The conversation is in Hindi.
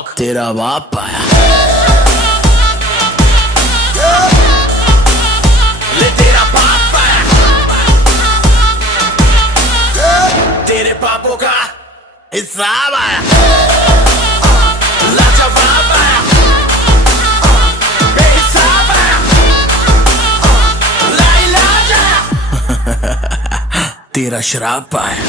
शौक तेरा बाप आया। ले तेरा बाप आया, तेरे पापों का हिसाब आया। लाजवाब आया, बेहिसाब आया, लाइलाज आया, तेरा श्राप आया।